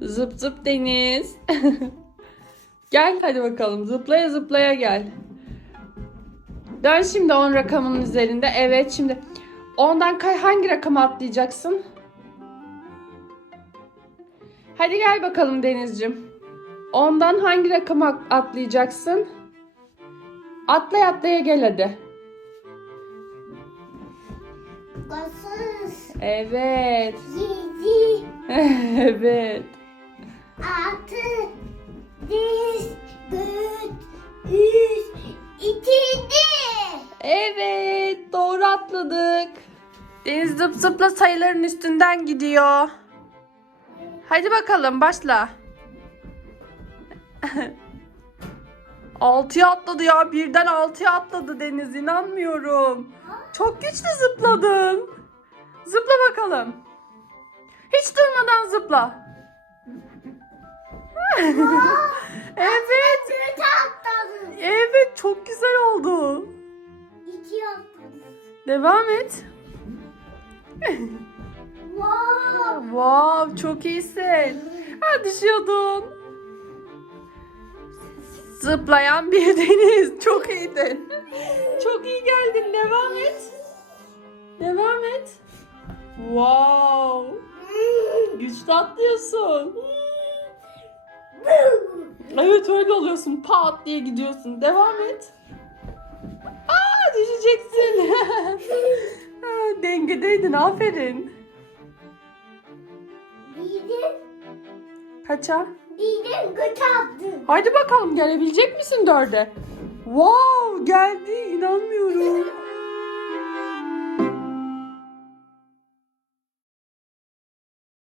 Zıp zıp Deniz. gel hadi bakalım zıplaya zıplaya gel. Dön şimdi 10 rakamının üzerinde. Evet şimdi 10'dan kay hangi rakama atlayacaksın? Hadi gel bakalım Deniz'cim. 10'dan hangi rakama atlayacaksın? Atlaya atlaya gel hadi. Dokuz, Evet. yedi, evet. altı, beş, dört, üç, iki, bir. Evet, doğru atladık. Deniz zıp zıpla sayıların üstünden gidiyor. Hadi bakalım başla. Altıya atladı ya. Birden altıya atladı Deniz. inanmıyorum. Çok güçlü zıpladın. Zıpla bakalım. Hiç durmadan zıpla. evet. Evet çok güzel oldu. Devam et. Wow. Wow, çok iyisin. Ha düşüyordun. Zıplayan bir deniz. Çok iyiydin. Çok iyi geldin. Devam et. Devam et. Wow. Güçlü atlıyorsun. Evet öyle oluyorsun. Pat diye gidiyorsun. Devam et. Aa düşeceksin. Dengedeydin. Aferin. Kaça? Bildim, göt attım. Haydi bakalım gelebilecek misin dörde? Wow geldi inanmıyorum.